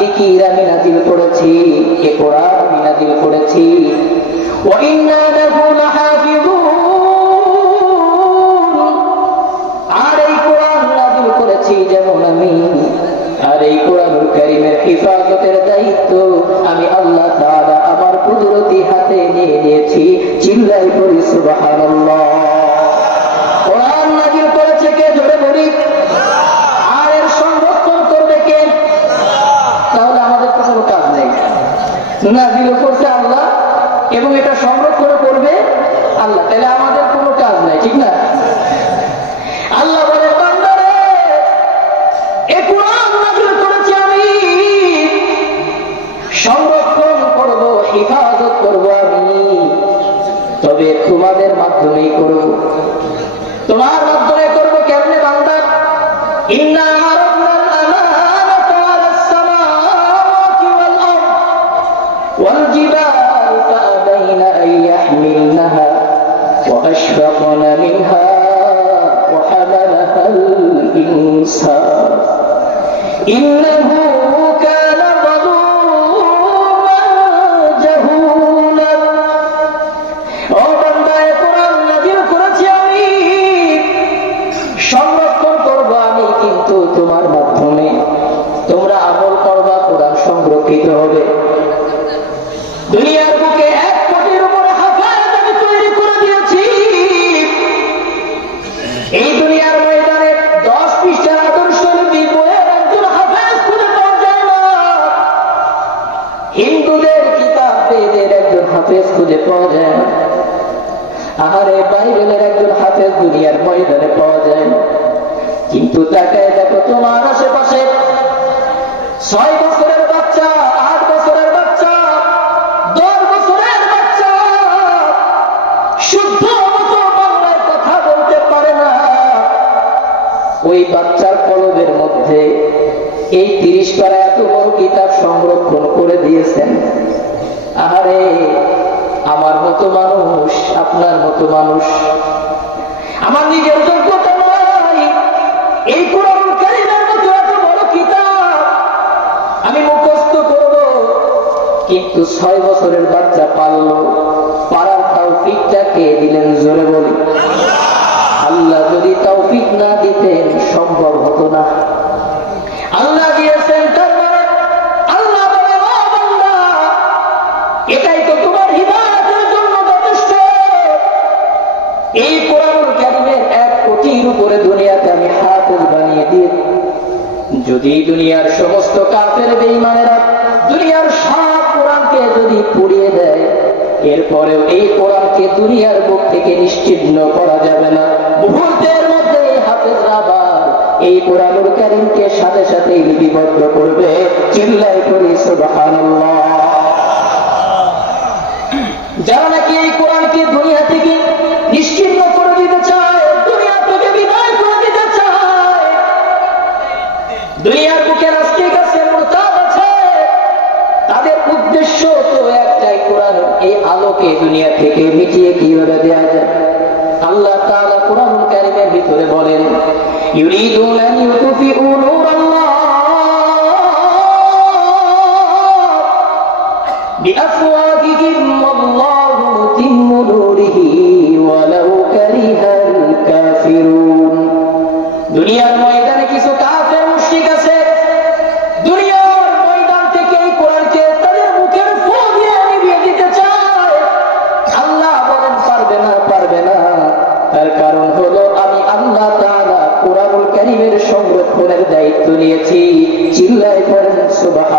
জিকির আমি নাযিল করেছি, এ কোরআন আমি নাযিল করেছি। ওয়া ইন্না লাহু লাহাফিজুন, আর এই কোরআন নাযিল করেছি যেমন আমি, আর এই কোরআনুল কারীমের হিফাজতের দায়িত্ব আমি আল্লাহ তাআলা আমার কুদরতি হাতে নিয়ে নিয়েছি। চিল্লাই পড়ি সুবহানাল্লাহ। কোরআন নাযিল করেছে কে? জোরে বলি। আর এর সংরক্ষণ করবে কে? তাহলে আমাদের তো কোনো কাজ নেই। নাযিল করছে আল্লাহ এবং এটা সংরক্ষণ করবে আল্লাহ, তাহলে আমাদের কোনো কাজ নাই, ঠিক না? আল্লাহ বলে, বান্দারে এই কোরআন নাযিল করেছি আমি, সংরক্ষণ করব, হিফাজত করব আমি, তবে তোমাদের মাধ্যমেই করব। তোমার মাধ্যমে করব কেমনে বান্দা? ইন্না আরাদনাল আমানাতা আলাস সামাওয়াতি ওয়াল আরদ ওয়াল জিবাল ফাআবাইনা আন ইয়াহমিলনাহা ওয়া আশফাকনা মিনহা ওয়া হামালাহাল ইনসান ইন্নাহু কানা যালুমান জাহুলা। ও বান্দা, এই কোরআন নাযিল করেছি আমি, সংরক্ষণ করব আমি, কিন্তু তোমার মাধ্যমে। তোমরা আমল করবা, কোরআন সংরক্ষিত হবে। দুনিয়ার বুকে 1 কোটির উপরে হাফেজ আমি তৈরি করে দিয়েছি। এই দুনিয়ার ময়দানে 10 পৃষ্ঠার আদর্শ লিপি বইয়ের একজন হাফেজ খুঁজে পাওয়া যায় না। হিন্দুদের কিতাব বেদের একজন হাফেজ খুঁজে পাওয়া যায় না। আহারে বাইবেলের একজন হাফেজ দুনিয়ার ময়দানে পাওয়া যায় না। কিন্তু তাকায় দেখো তোমার আশেপাশে 6 বছরের বাচ্চা, 8 বছরের বাচ্চা, 10 বছরের বাচ্চা শুদ্ধ মতো বাংলায় কথা বলতে পারে না। ওই বাচ্চার কলবের মধ্যে এই 30 পারা এত বড় কিতাব সংরক্ষণ করে দিয়েছেন। আহারে আমার মতো মানুষ, আপনার মতো মানুষ, আমার নিজের যোগ্যতা নাই এই কোরআনুল কারীমের মতো এত বড় কিতাব আমি মুখস্থ করব, কিন্তু 6 বছরের বাচ্চা পারল। পারার তৌফিকটা কে দিলেন? জোরে বলি। আল্লাহ যদি তৌফিক না দিতেন সম্ভব হতো না। আল্লাহ দিয়েছেন, তার মানে আল্লাহ বলে, ও বান্দা, এটাই তো তোমার হিদায়াতের জন্য যথেষ্ট। এই কোরআনুল কারীমের 1 কোটির উপরে দুনিয়াতে আমি হাফেজ বানিয়ে দিয়ে, যদি দুনিয়ার সমস্ত কাফের বেঈমানেরা দুনিয়ার সব কোরআনকে যদি পুড়িয়ে দেয়, এরপরেও এই কোরআনকে দুনিয়ার বুক থেকে নিশ্চিহ্ন করা যাবে না। মুহূর্তের মধ্যে হাফেজরা আবার এই কোরআনুল কারীমকে সাথে সাথে লিপিবদ্ধ করবে। চিল্লাই পড়ি সুবহানাল্লাহ। যারা নাকি এই কোরআনকে দুনিয়া থেকে নিশ্চিহ্ন করে দিতে চায়, দুনিয়া থেকে বিদায় করে দিতে চায়, দুনিয়ার বুকে নাস্তিক আছে, মুরতাদ আছে, তাদের উদ্দেশ্য তো একটাই, কোরআন এই আলোকে দুনিয়া থেকে মিটিয়ে কিভাবে দেওয়া যায়। আল্লাহ তাআলা কোরআনুল কারীমের ভিতরে বলেন, ইউরিদুনা আন ইউতফিউ নূরাল্লাহ বিআফওয়াহিহিম ওয়াল্লাহু মুতিম্মু নূরিহি ওয়ালাউ কারিহাল কাফিরুন। দুনিয়ার ময়দানে কিছু কাফের মুশরিক আছে, দুনিয়ার ময়দান থেকে এই কোরআনকে তাদের মুখের ফু দিয়ে নিভিয়ে দিতে চায়। আল্লাহ বলেন, পারবে না, পারবে না। তার কারণ হলো আমি আল্লাহ তাআলা কোরআনুল কারীমের সংরক্ষণের দায়িত্ব নিয়েছি। চিল্লায় পড়েন সুবহানাল্লাহ।